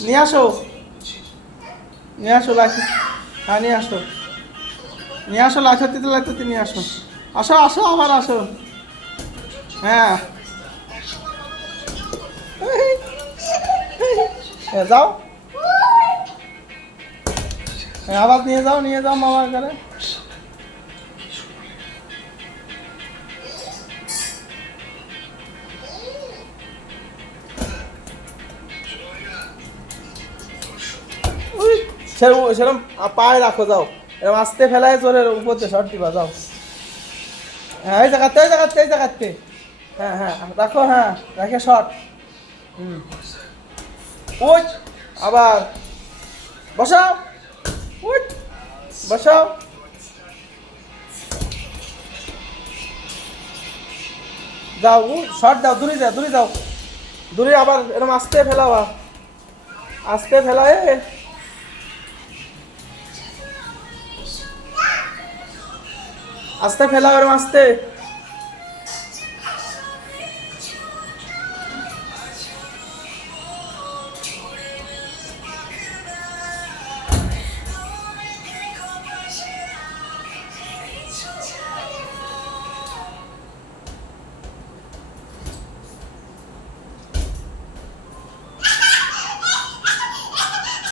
নিয়ে আসো? নিয়ে আসো লাঠি? হ্যাঁ নিয়ে আসো। নিয়ে আসো লাঠাতে লাঠাতে নিয়ে আসো। আসো আসো আবার আসো। হ্যাঁ। যাও। হ্যাঁ, আবার নিয়ে যাও নিয়ে যাও মামার ঘরে। সেরকম সেরকম পায়ে রাখো, যাও। এরকম আস্তে ফেলায় জোরের উপর দিয়ে শর্ট দিবা, যাও। হ্যাঁ এই জায়গাতে এই জায়গাতে এই জায়গাতে। হ্যাঁ হ্যাঁ রাখো হ্যাঁ রাখে শর্ট হুম। ওই আবার। বসাও। উই বসাও। যাও শর্ট দাও, দূরে যাও দূরে যাও। দূরে আবার এরকম আস্তে ফেলাবা আস্তে ফেলা আস্তে ফেলা এরকম আস্তে